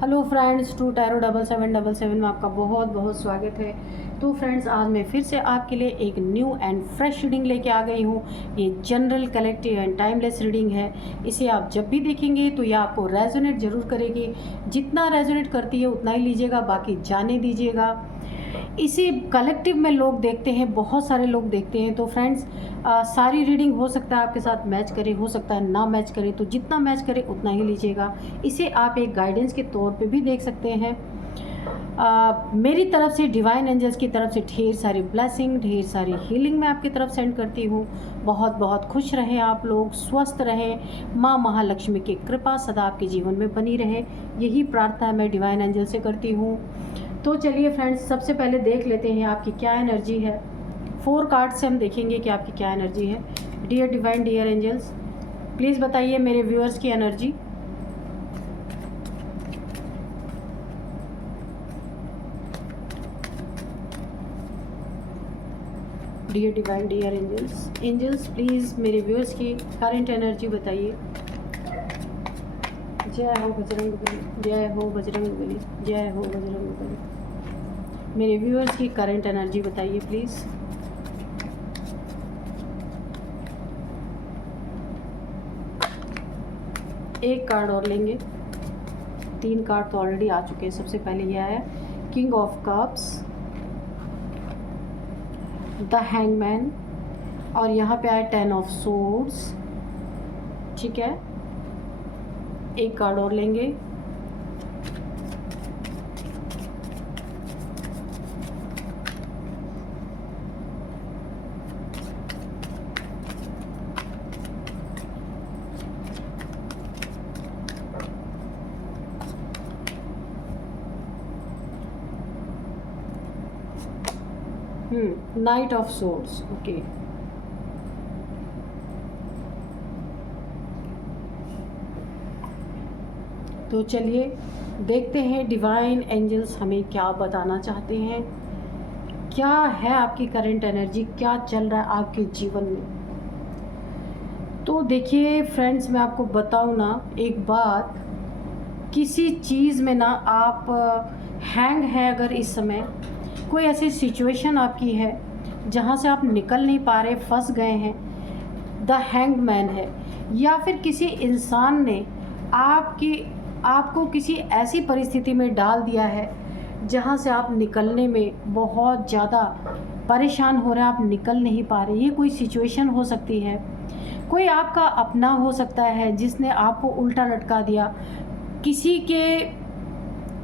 Hello friends, to tarot 7777 में आपका बहुत बहुत स्वागत है। तो फ्रेंड्स, आज मैं फिर से आपके लिए एक न्यू एंड फ्रेश रीडिंग लेके आ गई हूँ। ये general, collective and timeless reading है। इसे आप जब भी देखेंगे तो ये आपको रेजोनेट ज़रूर करेगी। जितना रेजोनेट करती है उतना ही लीजिएगा, बाकी जाने दीजिएगा। इसी कलेक्टिव में लोग देखते हैं, बहुत सारे लोग देखते हैं। तो फ्रेंड्स, सारी रीडिंग हो सकता है आपके साथ मैच करे, हो सकता है ना मैच करे, तो जितना मैच करे उतना ही लीजिएगा। इसे आप एक गाइडेंस के तौर पे भी देख सकते हैं। मेरी तरफ से, डिवाइन एंजल्स की तरफ से ढेर सारी ब्लेसिंग, ढेर सारी हीलिंग मैं आपकी तरफ सेंड करती हूँ। बहुत बहुत खुश रहें आप लोग, स्वस्थ रहें, माँ महालक्ष्मी की कृपा सदा आपके जीवन में बनी रहे, यही प्रार्थना मैं डिवाइन एंजल से करती हूँ। तो चलिए फ्रेंड्स, सबसे पहले देख लेते हैं आपकी क्या एनर्जी है। 4 कार्ड से हम देखेंगे कि आपकी क्या एनर्जी है। Dear divine, dear angels, please बताइए मेरे व्यूअर्स की energy. Dear divine, dear angels please मेरे व्यूअर्स की करंट एनर्जी बताइए। जय हो बजरंग बली, जय हो बजरंग बली, जय हो बजरंग बली। मेरे व्यूअर्स की करंट एनर्जी बताइए प्लीज़। एक कार्ड और लेंगे। 3 कार्ड तो ऑलरेडी आ चुके हैं। सबसे पहले यह आया king of cups, the hangman, और यहाँ पे आया 10 ऑफ सोर्ड्स। ठीक है, एक कार्ड और लेंगे। Night of swords. ओके, तो चलिए देखते हैं डिवाइन एंजल्स हमें क्या बताना चाहते हैं। क्या है आपकी करंट एनर्जी, क्या चल रहा है आपके जीवन में। तो देखिए फ्रेंड्स, मैं आपको बताऊं ना एक बात, किसी चीज़ में ना आप हैंग है, अगर इस समय कोई ऐसी सिचुएशन आपकी है जहाँ से आप निकल नहीं पा रहे, फंस गए हैं, द हैंग्ड मैन है, या फिर किसी इंसान ने आपको किसी ऐसी परिस्थिति में डाल दिया है जहाँ से आप निकलने में बहुत ज़्यादा परेशान हो रहे हैं, आप निकल नहीं पा रहे। ये कोई सिचुएशन हो सकती है, कोई आपका अपना हो सकता है जिसने आपको उल्टा लटका दिया, किसी के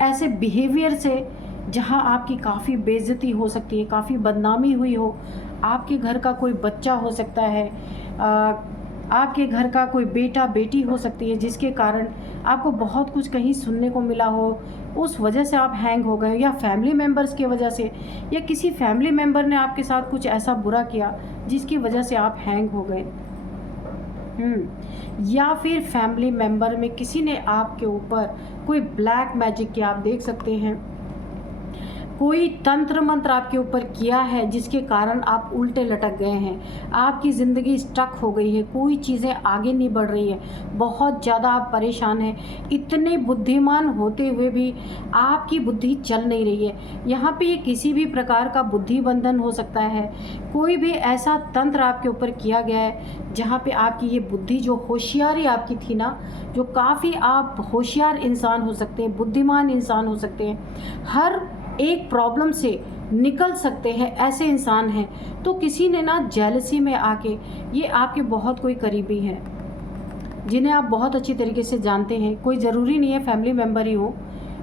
ऐसे बिहेवियर से जहाँ आपकी काफ़ी बेइज्जती हो सकती है, काफ़ी बदनामी हुई हो। आपके घर का कोई बच्चा हो सकता है, आपके घर का कोई बेटा बेटी हो सकती है, जिसके कारण आपको बहुत कुछ कहीं सुनने को मिला हो, उस वजह से आप हैंग हो गए, या फैमिली मेम्बर्स की वजह से, या किसी फैमिली मेम्बर ने आपके साथ कुछ ऐसा बुरा किया जिसकी वजह से आप हैंग हो गए। या फिर फैमिली मेम्बर में किसी ने आपके ऊपर कोई ब्लैक मैजिक किया, आप देख सकते हैं कोई तंत्र मंत्र आपके ऊपर किया है जिसके कारण आप उल्टे लटक गए हैं, आपकी ज़िंदगी स्टक हो गई है, कोई चीज़ें आगे नहीं बढ़ रही है, बहुत ज़्यादा आप परेशान हैं। इतने बुद्धिमान होते हुए भी आपकी बुद्धि चल नहीं रही है। यहाँ पे ये किसी भी प्रकार का बुद्धि बंधन हो सकता है, कोई भी ऐसा तंत्र आपके ऊपर किया गया है जहाँ पे आपकी ये बुद्धि, जो होशियारी आपकी थी ना, जो काफ़ी आप होशियार इंसान हो सकते हैं, बुद्धिमान इंसान हो सकते हैं, हर एक प्रॉब्लम से निकल सकते हैं, ऐसे इंसान हैं। तो किसी ने ना जेलसी में आके, ये आपके बहुत कोई करीबी हैं जिन्हें आप बहुत अच्छी तरीके से जानते हैं, कोई ज़रूरी नहीं है फैमिली मेम्बर ही हो,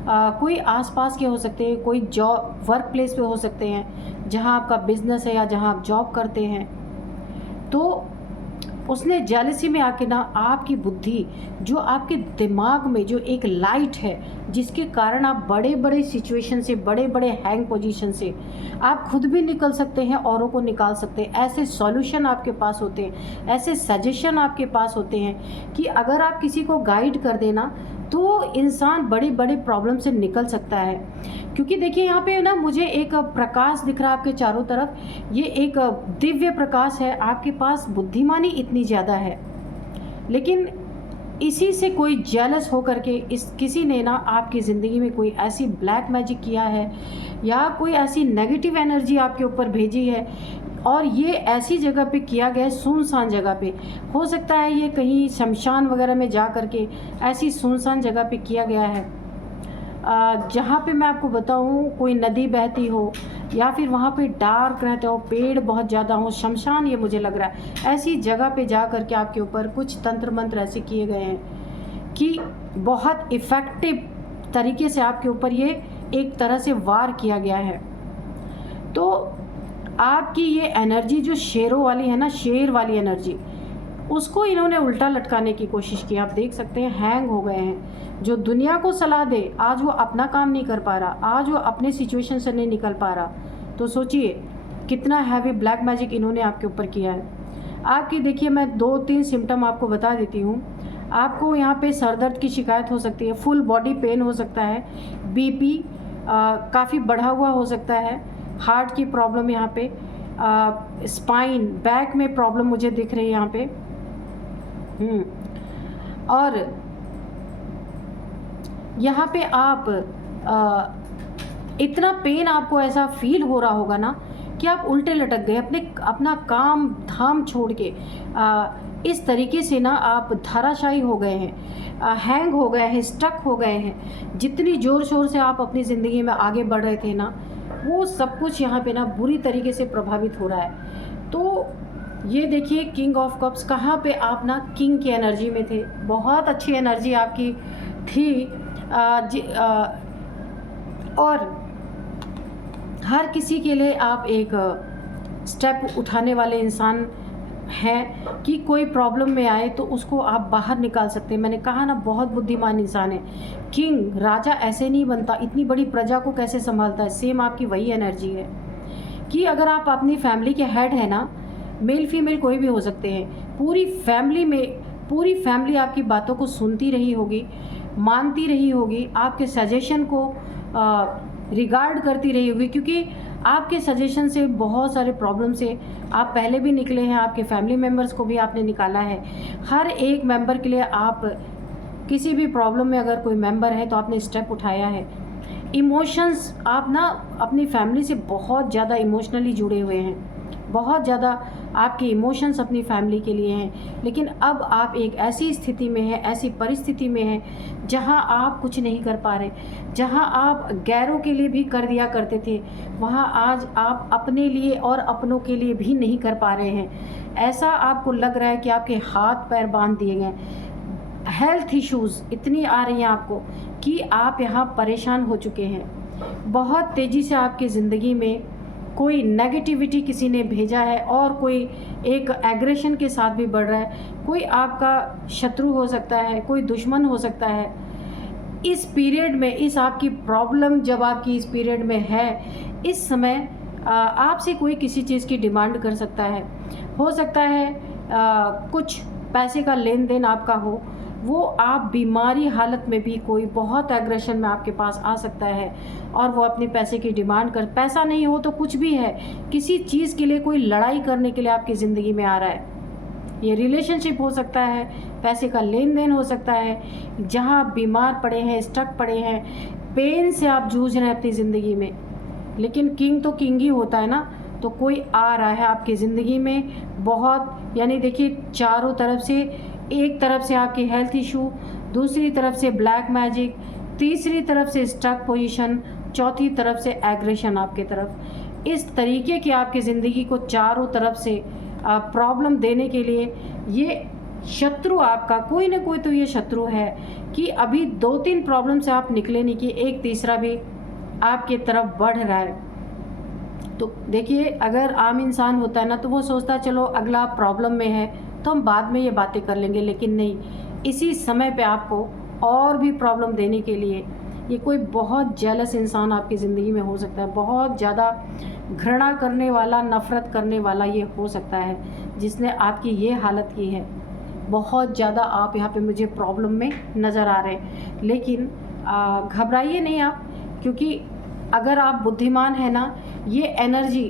कोई आसपास के हो सकते हैं, कोई जॉब वर्क प्लेस पे हो सकते हैं जहां आपका बिजनेस है या जहां आप जॉब करते हैं। तो उसने जेलसी में आके ना आपकी बुद्धि, जो आपके दिमाग में जो एक लाइट है जिसके कारण आप बड़े बड़े सिचुएशन से, बड़े बड़े हैंग पोजीशन से आप खुद भी निकल सकते हैं, औरों को निकाल सकते हैं। ऐसे सॉल्यूशन आपके पास होते हैं, ऐसे सजेशन आपके पास होते हैं कि अगर आप किसी को गाइड कर देना तो इंसान बड़े बड़े प्रॉब्लम से निकल सकता है। क्योंकि देखिए यहाँ पे ना मुझे एक प्रकाश दिख रहा है आपके चारों तरफ, ये एक दिव्य प्रकाश है। आपके पास बुद्धिमानी इतनी ज़्यादा है, लेकिन इसी से कोई जेलस हो करके इस किसी ने ना आपकी ज़िंदगी में कोई ऐसी ब्लैक मैजिक किया है या कोई ऐसी नेगेटिव एनर्जी आपके ऊपर भेजी है, और ये ऐसी जगह पे किया गया है, सुनसान जगह पे। हो सकता है ये कहीं शमशान वगैरह में जा कर के ऐसी सुनसान जगह पे किया गया है, जहाँ पे मैं आपको बताऊँ कोई नदी बहती हो या फिर वहाँ पे डार्क रहता हो, पेड़ बहुत ज़्यादा हो, शमशान ये मुझे लग रहा है, ऐसी जगह पे जा कर के आपके ऊपर कुछ तंत्र मंत्र ऐसे किए गए हैं कि बहुत इफ़ेक्टिव तरीके से आपके ऊपर ये एक तरह से वार किया गया है। तो आपकी ये एनर्जी जो शेरों वाली है ना, शेर वाली एनर्जी, उसको इन्होंने उल्टा लटकाने की कोशिश की। आप देख सकते हैं हैंग हो गए हैं। जो दुनिया को सलाह दे, आज वो अपना काम नहीं कर पा रहा, आज वो अपने सिचुएशन से नहीं निकल पा रहा। तो सोचिए कितना हैवी ब्लैक मैजिक इन्होंने आपके ऊपर किया है। आपकी देखिए, मैं 2-3 सिम्टम आपको बता देती हूँ। आपको यहाँ पे सर दर्द की शिकायत हो सकती है, फुल बॉडी पेन हो सकता है, बीपी काफ़ी बढ़ा हुआ हो सकता है, हार्ट की प्रॉब्लम यहाँ पे, स्पाइन बैक में प्रॉब्लम मुझे दिख रही है यहाँ पे। और यहाँ पे आप इतना पेन आपको ऐसा फील हो रहा होगा ना कि आप उल्टे लटक गए, अपना काम धाम छोड़ के इस तरीके से ना आप धराशायी हो गए हैं, हैंग हो गए हैं, स्टक हो गए हैं। जितनी ज़ोर शोर से आप अपनी ज़िंदगी में आगे बढ़ रहे थे ना, वो सब कुछ यहाँ पे ना बुरी तरीके से प्रभावित हो रहा है। तो ये देखिए किंग ऑफ कप्स, कहाँ पे आप ना किंग की एनर्जी में थे, बहुत अच्छी एनर्जी आपकी थी। और हर किसी के लिए आप एक स्टेप उठाने वाले इंसान हैं कि कोई प्रॉब्लम में आए तो उसको आप बाहर निकाल सकते हैं। मैंने कहा ना, बहुत बुद्धिमान इंसान है। किंग राजा ऐसे नहीं बनता, इतनी बड़ी प्रजा को कैसे संभालता है, सेम आपकी वही एनर्जी है कि अगर आप अपनी फैमिली के हेड है ना, मेल फीमेल कोई भी हो सकते हैं, पूरी फैमिली आपकी बातों को सुनती रही होगी, मानती रही होगी, आपके सजेशन को रिगार्ड करती रही होगी, क्योंकि आपके सजेशन से बहुत सारे प्रॉब्लम से आप पहले भी निकले हैं, आपके फैमिली मेम्बर्स को भी आपने निकाला है। हर एक मेंबर के लिए आप किसी भी प्रॉब्लम में अगर कोई मेंबर है तो आपने स्टेप उठाया है। इमोशंस, आप ना अपनी फैमिली से बहुत ज़्यादा इमोशनली जुड़े हुए हैं, बहुत ज़्यादा आपके इमोशंस अपनी फैमिली के लिए हैं। लेकिन अब आप एक ऐसी स्थिति में हैं, ऐसी परिस्थिति में हैं जहां आप कुछ नहीं कर पा रहे। जहां आप गैरों के लिए भी कर दिया करते थे, वहां आज आप अपने लिए और अपनों के लिए भी नहीं कर पा रहे हैं। ऐसा आपको लग रहा है कि आपके हाथ पैर बांध दिए गए। हेल्थ इश्यूज़ इतनी आ रही हैं आपको कि आप यहाँ परेशान हो चुके हैं। बहुत तेज़ी से आपकी ज़िंदगी में कोई नेगेटिविटी किसी ने भेजा है और कोई एक एग्रेशन के साथ भी बढ़ रहा है। कोई आपका शत्रु हो सकता है, कोई दुश्मन हो सकता है। इस पीरियड में, इस आपकी प्रॉब्लम जब आपकी इस पीरियड में है, इस समय आपसे कोई किसी चीज़ की डिमांड कर सकता है। हो सकता है कुछ पैसे का लेन देन आपका हो, वो आप बीमारी हालत में भी कोई बहुत एग्रेशन में आपके पास आ सकता है और वो अपने पैसे की डिमांड कर, पैसा नहीं हो तो कुछ भी है, किसी चीज़ के लिए कोई लड़ाई करने के लिए आपकी ज़िंदगी में आ रहा है। ये रिलेशनशिप हो सकता है, पैसे का लेन देन हो सकता है, जहाँ आप बीमार पड़े हैं, स्टक पड़े हैं, पेन से आप जूझ रहे हैं अपनी ज़िंदगी में। लेकिन किंग तो किंग ही होता है ना, तो कोई आ रहा है आपकी ज़िंदगी में बहुत, यानी देखिए चारों तरफ से, एक तरफ से आपकी हेल्थ इशू, दूसरी तरफ से ब्लैक मैजिक, तीसरी तरफ से स्टक पोजीशन, चौथी तरफ से एग्रेशन आपके तरफ। इस तरीके की आपकी ज़िंदगी को चारों तरफ से प्रॉब्लम देने के लिए ये शत्रु आपका, कोई ना कोई तो ये शत्रु है कि अभी 2-3 प्रॉब्लम से आप निकले नहीं कि एक तीसरा भी आपकी तरफ बढ़ रहा है। तो देखिए, अगर आम इंसान होता है ना तो वो सोचता है चलो अगला प्रॉब्लम में है तो हम बाद में ये बातें कर लेंगे, लेकिन नहीं, इसी समय पे आपको और भी प्रॉब्लम देने के लिए ये कोई बहुत जेलस इंसान आपकी ज़िंदगी में हो सकता है, बहुत ज़्यादा घृणा करने वाला, नफ़रत करने वाला ये हो सकता है जिसने आपकी ये हालत की है। बहुत ज़्यादा आप यहाँ पे मुझे प्रॉब्लम में नज़र आ रहे हैं, लेकिन घबराइए नहीं आप, क्योंकि अगर आप बुद्धिमान हैं ना, ये एनर्जी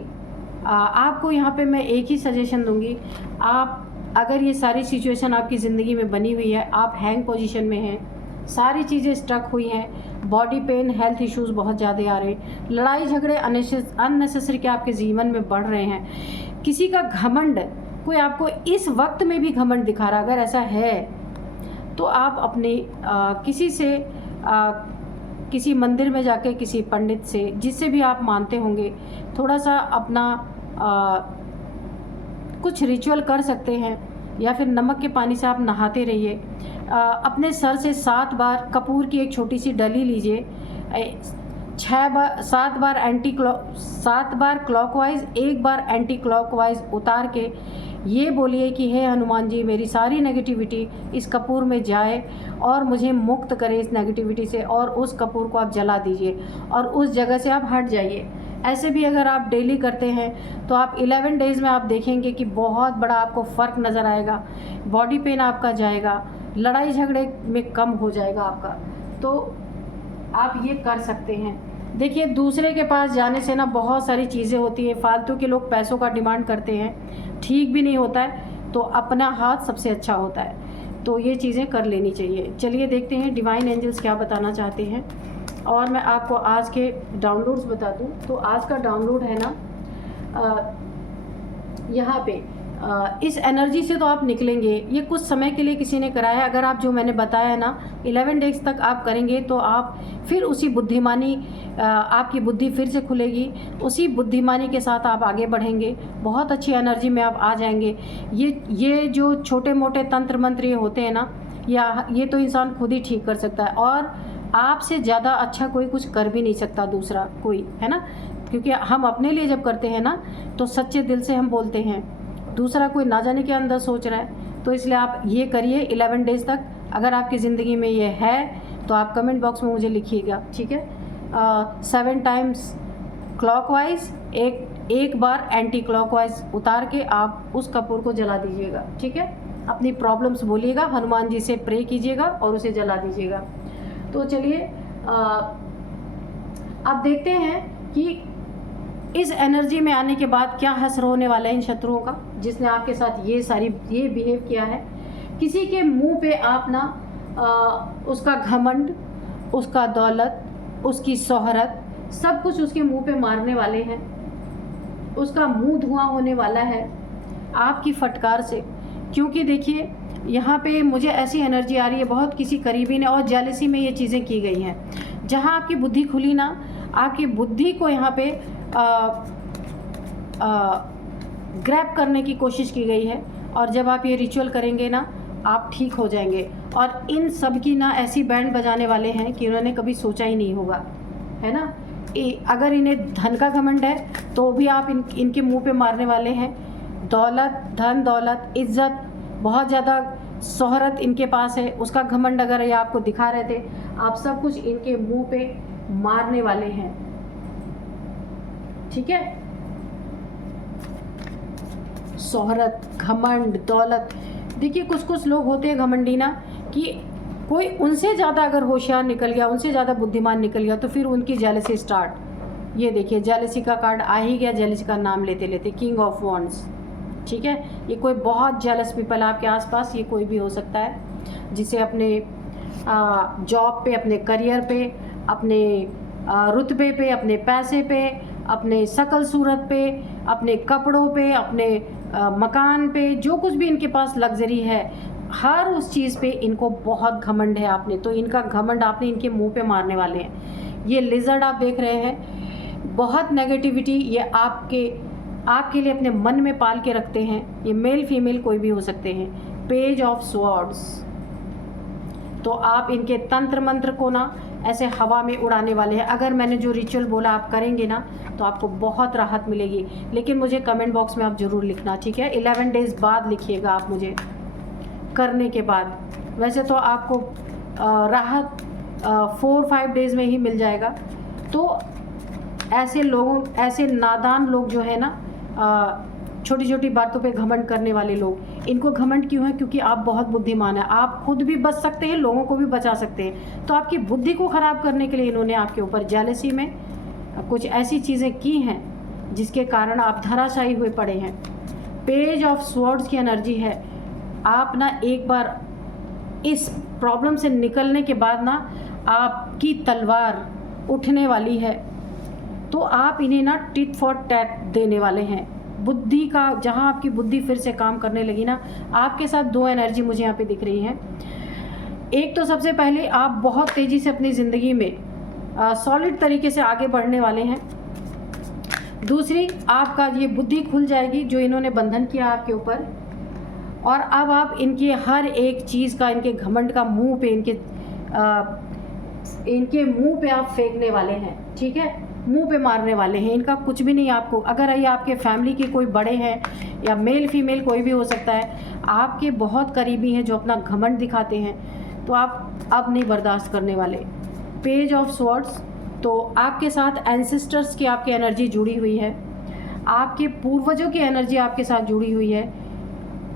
आपको यहाँ पे मैं एक ही सजेशन दूंगी, आप अगर ये सारी सिचुएशन आपकी ज़िंदगी में बनी हुई है, आप हैंग पोजीशन में हैं, सारी चीज़ें स्ट्रक हुई हैं, बॉडी पेन, हेल्थ इश्यूज़ बहुत ज़्यादा आ रहे हैं, लड़ाई झगड़े अननेसेसरी के आपके जीवन में बढ़ रहे हैं, किसी का घमंड, कोई आपको इस वक्त में भी घमंड दिखा रहा, अगर ऐसा है तो आप अपने किसी से किसी मंदिर में जाके किसी पंडित से, जिससे भी आप मानते होंगे, थोड़ा सा अपना कुछ रिचुअल कर सकते हैं, या फिर नमक के पानी से आप नहाते रहिए। अपने सर से 7 बार कपूर की एक छोटी सी डली लीजिए, 7 बार क्लॉकवाइज, 1 बार एंटी क्लॉकवाइज उतार के ये बोलिए कि हे हनुमान जी, मेरी सारी नेगेटिविटी इस कपूर में जाए और मुझे मुक्त करे इस नेगेटिविटी से, और उस कपूर को आप जला दीजिए और उस जगह से आप हट जाइए। ऐसे भी अगर आप डेली करते हैं तो आप 11 डेज़ में आप देखेंगे कि बहुत बड़ा आपको फ़र्क नज़र आएगा, बॉडी पेन आपका जाएगा, लड़ाई झगड़े में कम हो जाएगा आपका। तो आप ये कर सकते हैं। देखिए, दूसरे के पास जाने से ना बहुत सारी चीज़ें होती हैं, फालतू के लोग पैसों का डिमांड करते हैं, ठीक भी नहीं होता है, तो अपना हाथ सबसे अच्छा होता है, तो ये चीज़ें कर लेनी चाहिए। चलिए देखते हैं डिवाइन एंजल्स क्या बताना चाहते हैं। और मैं आपको आज के डाउनलोड्स बता दूं, तो आज का डाउनलोड है ना, यहाँ पे इस एनर्जी से तो आप निकलेंगे, ये कुछ समय के लिए किसी ने कराया है। अगर आप जो मैंने बताया है ना 11 डेज तक आप करेंगे तो आप फिर उसी बुद्धिमानी, आपकी बुद्धि फिर से खुलेगी, उसी बुद्धिमानी के साथ आप आगे बढ़ेंगे, बहुत अच्छी एनर्जी में आप आ जाएंगे। ये जो छोटे मोटे तंत्र मंत्र ये होते हैं ना, या ये तो इंसान खुद ही ठीक कर सकता है, और आपसे ज़्यादा अच्छा कोई कुछ कर भी नहीं सकता दूसरा कोई, है ना, क्योंकि हम अपने लिए जब करते हैं ना तो सच्चे दिल से हम बोलते हैं, दूसरा कोई ना जाने के अंदर सोच रहा है। तो इसलिए आप ये करिए 11 डेज़ तक। अगर आपकी ज़िंदगी में ये है तो आप कमेंट बॉक्स में मुझे लिखिएगा, ठीक है। 7 टाइम्स क्लॉकवाइज, एक बार एंटी क्लॉकवाइज उतार के आप उस कपूर को जला दीजिएगा, ठीक है। अपनी प्रॉब्लम्स बोलिएगा, हनुमान जी से प्रे कीजिएगा और उसे जला दीजिएगा। तो चलिए अब देखते हैं कि इस एनर्जी में आने के बाद क्या हश्र होने वाला है इन शत्रुओं का, जिसने आपके साथ ये बिहेव किया है। किसी के मुंह पे आप ना उसका घमंड, उसका दौलत, उसकी शोहरत, सब कुछ उसके मुंह पे मारने वाले हैं, उसका मुंह धुआं होने वाला है आपकी फटकार से। क्योंकि देखिए यहाँ पे मुझे ऐसी एनर्जी आ रही है, बहुत किसी करीबी ने और जेलसी में ये चीज़ें की गई हैं। जहाँ आपकी बुद्धि खुली ना, आपकी बुद्धि को यहाँ पे ग्रैब करने की कोशिश की गई है, और जब आप ये रिचुअल करेंगे ना आप ठीक हो जाएंगे। और इन सब की ना ऐसी बैंड बजाने वाले हैं कि उन्होंने कभी सोचा ही नहीं होगा, है ना। अगर इन्हें धन का घमंड है तो भी आप इनके मुंह पे मारने वाले हैं। दौलत, धन दौलत, इज्जत, बहुत ज़्यादा शोहरत इनके पास है, उसका घमंड अगर ये आपको दिखा रहे थे, आप सब कुछ इनके मुंह पे मारने वाले हैं, ठीक है। शोहरत, घमंड, दौलत, देखिए कुछ लोग होते हैं घमंडी ना, कि कोई उनसे ज़्यादा अगर होशियार निकल गया, उनसे ज़्यादा बुद्धिमान निकल गया, तो फिर उनकी जेलसी स्टार्ट। ये देखिए जेलसी का कार्ड आ ही गया, जेलसी का नाम लेते लेते, किंग ऑफ वॉन्ड्स, ठीक है। ये कोई बहुत जेलस पीपल आपके आसपास, ये कोई भी हो सकता है, जिसे अपने जॉब पे, अपने करियर पे, अपने रुतबे पे, अपने पैसे पे, अपने शकल सूरत पे, अपने कपड़ों पे, अपने मकान पे, जो कुछ भी इनके पास लग्जरी है, हर उस चीज़ पे इनको बहुत घमंड है आपने, तो इनका घमंड आपने इनके मुंह पे मारने वाले हैं। ये लिजर्ड आप देख रहे हैं, बहुत नेगेटिविटी ये आपके लिए अपने मन में पाल के रखते हैं। ये मेल फीमेल कोई भी हो सकते हैं। पेज ऑफ स्वॉर्ड्स, तो आप इनके तंत्र मंत्र को ना ऐसे हवा में उड़ाने वाले हैं। अगर मैंने जो रिचुअल बोला आप करेंगे ना तो आपको बहुत राहत मिलेगी, लेकिन मुझे कमेंट बॉक्स में आप ज़रूर लिखना, ठीक है। 11 डेज़ बाद लिखिएगा आप मुझे करने के बाद। वैसे तो आपको राहत 4-5 डेज़ में ही मिल जाएगा। तो ऐसे नादान लोग जो है ना, छोटी छोटी बातों पे घमंड करने वाले लोग, इनको घमंड क्यों है? क्योंकि आप बहुत बुद्धिमान हैं, आप खुद भी बच सकते हैं, लोगों को भी बचा सकते हैं। तो आपकी बुद्धि को ख़राब करने के लिए इन्होंने आपके ऊपर जेलसी में कुछ ऐसी चीज़ें की हैं जिसके कारण आप धराशायी हुए पड़े हैं। पेज ऑफ स्वॉर्ड्स की एनर्जी है, आप ना एक बार इस प्रॉब्लम से निकलने के बाद ना आपकी तलवार उठने वाली है, तो आप इन्हें ना टिट फॉर टैट देने वाले हैं। बुद्धि का, जहाँ आपकी बुद्धि फिर से काम करने लगी ना, आपके साथ दो एनर्जी मुझे यहाँ पे दिख रही हैं। एक तो सबसे पहले आप बहुत तेज़ी से अपनी ज़िंदगी में सॉलिड तरीके से आगे बढ़ने वाले हैं। दूसरी, आपका ये बुद्धि खुल जाएगी जो इन्होंने बंधन किया आपके ऊपर, और अब आप इनके हर एक चीज़ का, इनके घमंड का मुंह पे, इनके मुंह पे आप फेंकने वाले हैं, ठीक है, मुंह पे मारने वाले हैं। इनका कुछ भी नहीं आपको, अगर ये आपके फैमिली के कोई बड़े हैं या मेल फीमेल कोई भी हो सकता है, आपके बहुत करीबी हैं जो अपना घमंड दिखाते हैं, तो आप अब नहीं बर्दाश्त करने वाले। पेज ऑफ स्वॉर्ड्स, तो आपके साथ एंसेस्टर्स की आपकी एनर्जी जुड़ी हुई है, आपके पूर्वजों की एनर्जी आपके साथ जुड़ी हुई है।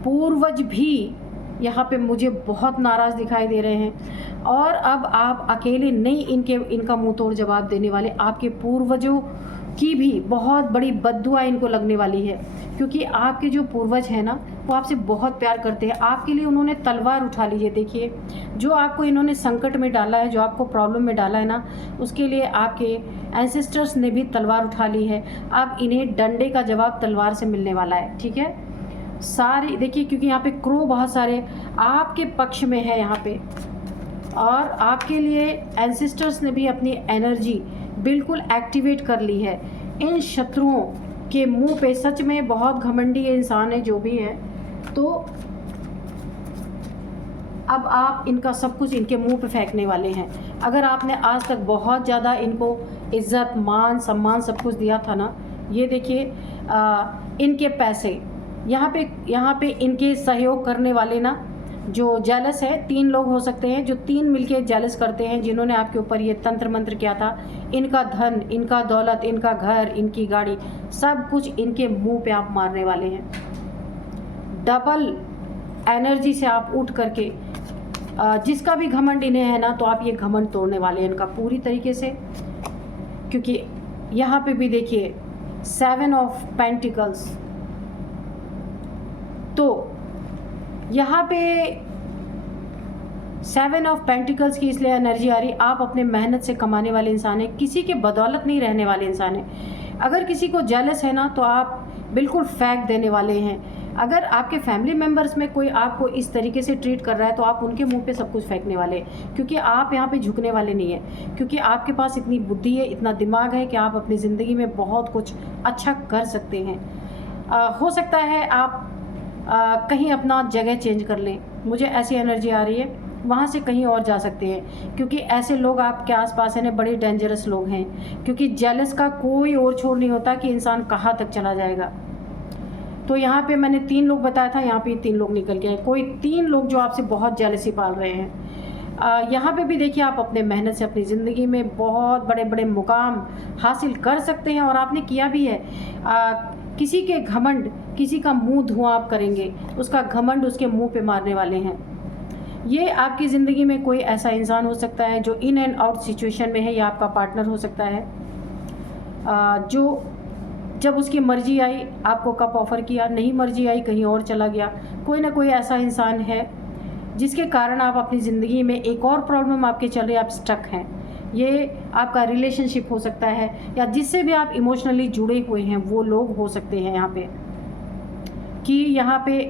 पूर्वज भी यहाँ पे मुझे बहुत नाराज़ दिखाई दे रहे हैं, और अब आप अकेले नहीं इनका मुंह तोड़ जवाब देने वाले। आपके पूर्वजों की भी बहुत बड़ी बद्दुआ इनको लगने वाली है, क्योंकि आपके जो पूर्वज हैं ना, वो आपसे बहुत प्यार करते हैं। आपके लिए उन्होंने तलवार उठा ली है। देखिए, जो आपको इन्होंने संकट में डाला है, जो आपको प्रॉब्लम में डाला है ना, उसके लिए आपके एंसेस्टर्स ने भी तलवार उठा ली है। अब इन्हें डंडे का जवाब तलवार से मिलने वाला है, ठीक है। सारे देखिए, क्योंकि यहाँ पे क्रो बहुत सारे आपके पक्ष में है यहाँ पे, और आपके लिए एंसेस्टर्स ने भी अपनी एनर्जी बिल्कुल एक्टिवेट कर ली है। इन शत्रुओं के मुंह पे, सच में बहुत घमंडी इंसान है जो भी है, तो अब आप इनका सब कुछ इनके मुंह पे फेंकने वाले हैं। अगर आपने आज तक बहुत ज़्यादा इनको इज्जत, मान, सम्मान सब कुछ दिया था ना, ये देखिए इनके पैसे, यहाँ पे इनके सहयोग करने वाले ना, जो जेलस है, 3 लोग हो सकते हैं जो 3 मिलके जेलस करते हैं, जिन्होंने आपके ऊपर ये तंत्र मंत्र किया था। इनका धन, इनका दौलत, इनका घर, इनकी गाड़ी, सब कुछ इनके मुंह पे आप मारने वाले हैं। डबल एनर्जी से आप उठ करके, जिसका भी घमंड इन्हें है ना, तो आप ये घमंड तोड़ने वाले हैं इनका पूरी तरीके से। क्योंकि यहाँ पे भी देखिए 7 ऑफ पेंटिकल्स, तो यहाँ पे 7 ऑफ पेंटिकल्स की इसलिए एनर्जी आ रही, आप अपने मेहनत से कमाने वाले इंसान हैं, किसी के बदौलत नहीं रहने वाले इंसान हैं। अगर किसी को जेलस है ना, तो आप बिल्कुल फेंक देने वाले हैं। अगर आपके फैमिली मेम्बर्स में कोई आपको इस तरीके से ट्रीट कर रहा है, तो आप उनके मुंह पे सब कुछ फेंकने वाले हैं, क्योंकि आप यहाँ पे झुकने वाले नहीं हैं, क्योंकि आपके पास इतनी बुद्धि है, इतना दिमाग है कि आप अपनी ज़िंदगी में बहुत कुछ अच्छा कर सकते हैं। हो सकता है आप कहीं अपना जगह चेंज कर लें, मुझे ऐसी एनर्जी आ रही है, वहाँ से कहीं और जा सकते हैं, क्योंकि ऐसे लोग आपके आसपास हैं, बड़े डेंजरस लोग हैं। क्योंकि जेलस का कोई और छोर नहीं होता कि इंसान कहाँ तक चला जाएगा। तो यहाँ पे मैंने 3 लोग बताया था, यहाँ पे 3 लोग निकल गए। कोई 3 लोग जो आपसे बहुत जेलसी पाल रहे हैं। यहाँ पे भी देखिए, आप अपने मेहनत से अपनी ज़िंदगी में बहुत बड़े बड़े मुकाम हासिल कर सकते हैं, और आपने किया भी है। किसी के घमंड, किसी का मुंह धुआं आप करेंगे, उसका घमंड उसके मुंह पे मारने वाले हैं। ये आपकी ज़िंदगी में कोई ऐसा इंसान हो सकता है जो इन एंड आउट सिचुएशन में है, या आपका पार्टनर हो सकता है, जो जब उसकी मर्जी आई आपको कप ऑफ़र किया, नहीं मर्जी आई कहीं और चला गया। कोई ना कोई ऐसा इंसान है जिसके कारण आप अपनी ज़िंदगी में, एक और प्रॉब्लम आपके चल रही है, आप स्टक हैं। ये आपका रिलेशनशिप हो सकता है, या जिससे भी आप इमोशनली जुड़े हुए हैं वो लोग हो सकते हैं यहाँ पे, कि यहाँ पे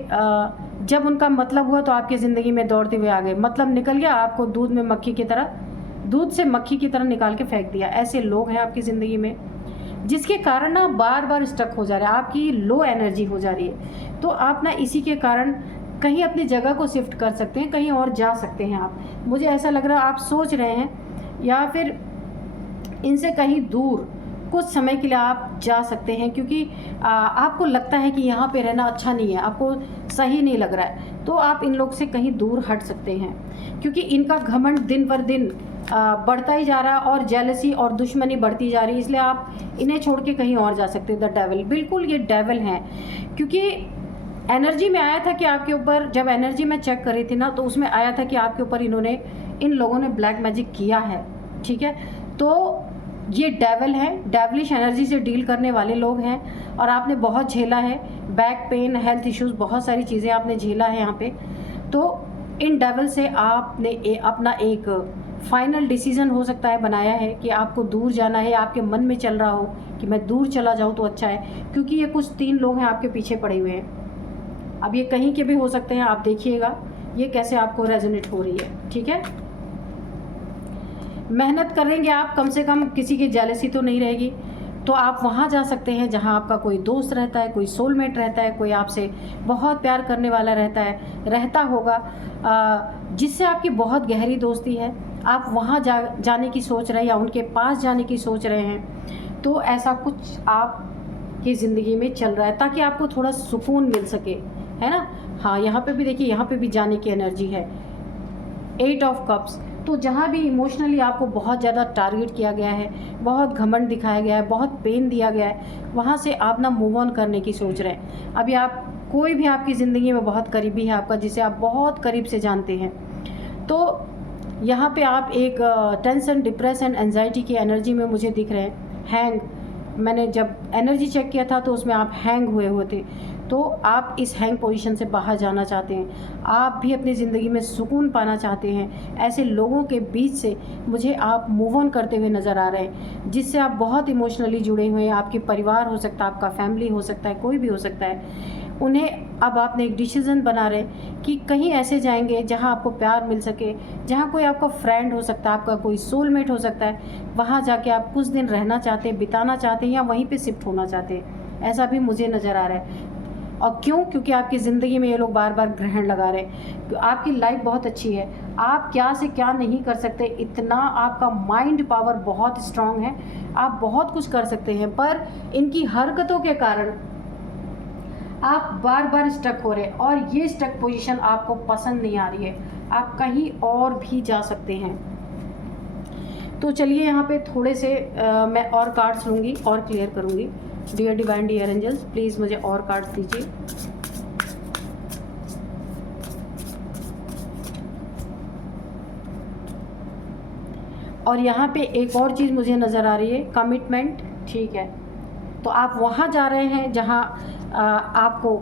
जब उनका मतलब हुआ तो आपकी ज़िंदगी में दौड़ते हुए आ गए, मतलब निकल गया, आपको दूध से मक्खी की तरह निकाल के फेंक दिया। ऐसे लोग हैं आपकी ज़िंदगी में, जिसके कारण ना बार बार स्टक हो जा रहा है, आपकी लो एनर्जी हो जा रही है। तो आप ना इसी के कारण कहीं अपनी जगह को शिफ्ट कर सकते हैं, कहीं और जा सकते हैं आप। मुझे ऐसा लग रहा है आप सोच रहे हैं, या फिर इनसे कहीं दूर कुछ समय के लिए आप जा सकते हैं, क्योंकि आपको लगता है कि यहाँ पे रहना अच्छा नहीं है, आपको सही नहीं लग रहा है, तो आप इन लोग से कहीं दूर हट सकते हैं। क्योंकि इनका घमंड दिन पर दिन बढ़ता ही जा रहा है, और जेलसी और दुश्मनी बढ़ती जा रही है, इसलिए आप इन्हें छोड़ के कहीं और जा सकते हैं। द डेविल, बिल्कुल ये डेविल हैं। क्योंकि एनर्जी में आया था कि आपके ऊपर, जब एनर्जी में चेक करी थी ना, तो उसमें आया था कि आपके ऊपर इन लोगों ने ब्लैक मैजिक किया है, ठीक है। तो ये डेविल है, डेविलिश एनर्जी से डील करने वाले लोग हैं और आपने बहुत झेला है, बैक पेन, हेल्थ इश्यूज, बहुत सारी चीज़ें आपने झेला है यहाँ पे। तो इन डेविल से आपने अपना एक फाइनल डिसीजन हो सकता है बनाया है कि आपको दूर जाना है, आपके मन में चल रहा हो कि मैं दूर चला जाऊँ तो अच्छा है, क्योंकि ये कुछ 3 लोग हैं आपके पीछे पड़े हुए हैं। अब ये कहीं के भी हो सकते हैं, आप देखिएगा ये कैसे आपको रेजोनेट हो रही है, ठीक है। मेहनत करेंगे आप, कम से कम किसी की जेलसी तो नहीं रहेगी। तो आप वहाँ जा सकते हैं जहाँ आपका कोई दोस्त रहता है, कोई सोलमेट रहता है, कोई आपसे बहुत प्यार करने वाला रहता होगा, जिससे आपकी बहुत गहरी दोस्ती है। आप वहाँ जाने की सोच रहे हैं या उनके पास जाने की सोच रहे हैं, तो ऐसा कुछ आपकी ज़िंदगी में चल रहा है ताकि आपको थोड़ा सुकून मिल सके, है ना। हाँ, यहाँ पे भी देखिए, यहाँ पे भी जाने की एनर्जी है, 8 ऑफ कप्स। तो जहाँ भी इमोशनली आपको बहुत ज़्यादा टारगेट किया गया है, बहुत घमंड दिखाया गया है, बहुत पेन दिया गया है, वहाँ से आप ना मूव ऑन करने की सोच रहे हैं। अभी आप कोई भी आपकी ज़िंदगी में बहुत करीबी है आपका, जिसे आप बहुत करीब से जानते हैं, तो यहाँ पे आप एक टेंशन, डिप्रेशन, एंजाइटी की एनर्जी में मुझे दिख रहे हैं। हैंग, मैंने जब एनर्जी चेक किया था तो उसमें आप हैंग हुए थे, तो आप इस हैंग पोजीशन से बाहर जाना चाहते हैं। आप भी अपनी ज़िंदगी में सुकून पाना चाहते हैं। ऐसे लोगों के बीच से मुझे आप मूव ऑन करते हुए नज़र आ रहे हैं, जिससे आप बहुत इमोशनली जुड़े हुए हैं। आपके परिवार हो सकता है, आपका फैमिली हो सकता है, कोई भी हो सकता है। उन्हें अब आपने एक डिसीज़न बना रहे कि कहीं ऐसे जाएंगे जहां आपको प्यार मिल सके, जहां कोई आपका फ्रेंड हो सकता है, आपका कोई सोलमेट हो सकता है। वहां जाके आप कुछ दिन रहना चाहते हैं, बिताना चाहते हैं, या वहीं पे शिफ्ट होना चाहते हैं, ऐसा भी मुझे नज़र आ रहा है। और क्यों? क्योंकि आपकी ज़िंदगी में ये लोग बार बार ग्रहण लगा रहे हैं। आपकी लाइफ बहुत अच्छी है, आप क्या से क्या नहीं कर सकते, इतना आपका माइंड पावर बहुत स्ट्रांग है, आप बहुत कुछ कर सकते हैं। पर इनकी हरकतों के कारण आप बार बार स्टक हो रहे हैं, और ये स्टक पोजीशन आपको पसंद नहीं आ रही है। आप कहीं और भी जा सकते हैं। तो चलिए यहाँ पे थोड़े से मैं और कार्ड्स लूँगी और क्लियर करूँगी। Dear divine, dear angels, please मुझे और कार्ड्स दीजिए। और यहाँ पे एक और चीज़ मुझे नज़र आ रही है, कमिटमेंट, ठीक है। तो आप वहाँ जा रहे हैं जहाँ आपको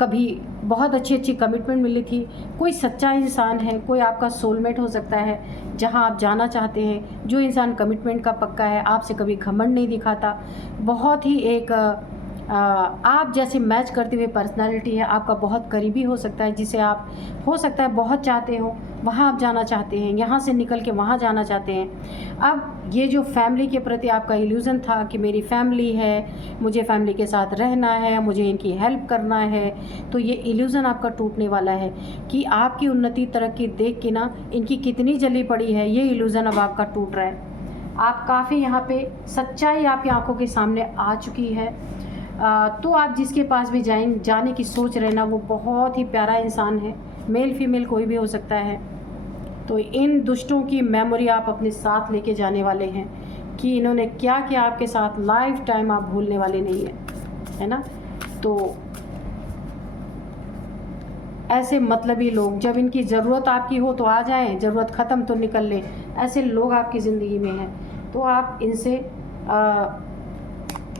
कभी बहुत अच्छी अच्छी कमिटमेंट मिली थी। कोई सच्चा इंसान है, कोई आपका सोलमेट हो सकता है जहां आप जाना चाहते हैं। जो इंसान कमिटमेंट का पक्का है, आपसे कभी घमंड नहीं दिखाता, बहुत ही एक आप जैसे मैच करती हुई पर्सनालिटी है, आपका बहुत करीबी हो सकता है, जिसे आप हो सकता है बहुत चाहते हो, वहाँ आप जाना चाहते हैं, यहाँ से निकल के वहाँ जाना चाहते हैं। अब ये जो फैमिली के प्रति आपका इल्यूज़न था कि मेरी फैमिली है, मुझे फैमिली के साथ रहना है, मुझे इनकी हेल्प करना है, तो ये इल्यूज़न आपका टूटने वाला है कि आपकी उन्नति तरक्की देख के ना इनकी कितनी जली पड़ी है, ये इल्यूज़न अब आपका टूट रहा है। आप काफ़ी यहाँ पे सच्चाई आपकी आंखों के सामने आ चुकी है। तो आप जिसके पास भी जाने की सोच रहे ना, वो बहुत ही प्यारा इंसान है, मेल फीमेल कोई भी हो सकता है। तो इन दुष्टों की मेमोरी आप अपने साथ लेके जाने वाले हैं कि इन्होंने क्या किया आपके साथ, लाइफ टाइम आप भूलने वाले नहीं हैं, है ना। तो ऐसे मतलबी लोग, जब इनकी ज़रूरत आपकी हो तो आ जाएं, ज़रूरत ख़त्म तो निकल लें, ऐसे लोग आपकी ज़िंदगी में हैं। तो आप इनसे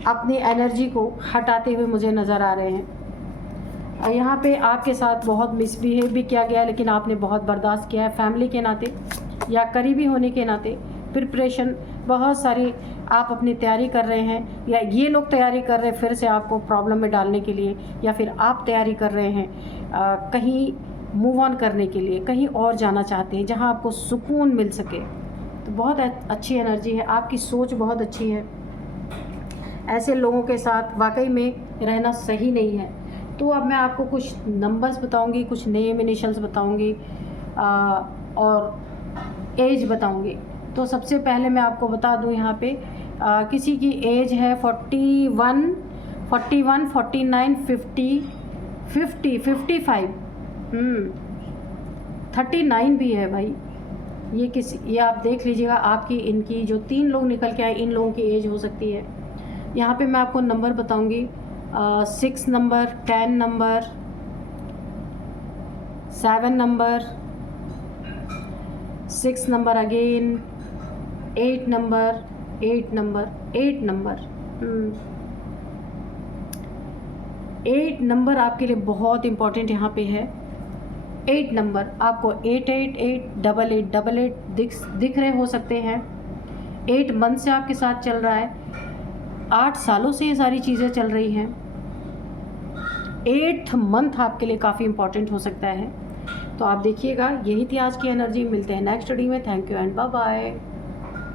अपनी एनर्जी को हटाते हुए मुझे नज़र आ रहे हैं। यहाँ पे आपके साथ बहुत मिसबिहेव भी किया गया है, लेकिन आपने बहुत बर्दाश्त किया है, फैमिली के नाते या करीबी होने के नाते। प्रिपरेशन बहुत सारी आप अपनी तैयारी कर रहे हैं, या ये लोग तैयारी कर रहे हैं फिर से आपको प्रॉब्लम में डालने के लिए, या फिर आप तैयारी कर रहे हैं कहीं मूव ऑन करने के लिए, कहीं और जाना चाहते हैं जहाँ आपको सुकून मिल सके। तो बहुत अच्छी एनर्जी है, आपकी सोच बहुत अच्छी है। ऐसे लोगों के साथ वाकई में रहना सही नहीं है। तो अब मैं आपको कुछ नंबर्स बताऊंगी, कुछ नेम इनिशियल्स बताऊंगी और एज बताऊंगी। तो सबसे पहले मैं आपको बता दूं, यहाँ पे किसी की एज है 41, 49, 50, 55, 39 भी है भाई। ये आप देख लीजिएगा, आपकी इनकी जो 3 लोग निकल के आए, इन लोगों की एज हो सकती है। यहाँ पे मैं आपको नंबर बताऊंगी, 6 number, 10 number, 7 number, 6 number again, 8 number, 8 number, 8 number, 8 number आपके लिए बहुत इम्पोर्टेंट यहाँ पे है। 8 नंबर आपको 8888888 दिख रहे हो सकते हैं। 8 मंथ से आपके साथ चल रहा है, 8 सालों से ये सारी चीज़ें चल रही हैं। 8th मंथ आपके लिए काफ़ी इम्पोर्टेंट हो सकता है। तो आप देखिएगा, यही थी आज की एनर्जी। मिलते हैं नेक्स्ट स्टडी में। Thank you and bye bye.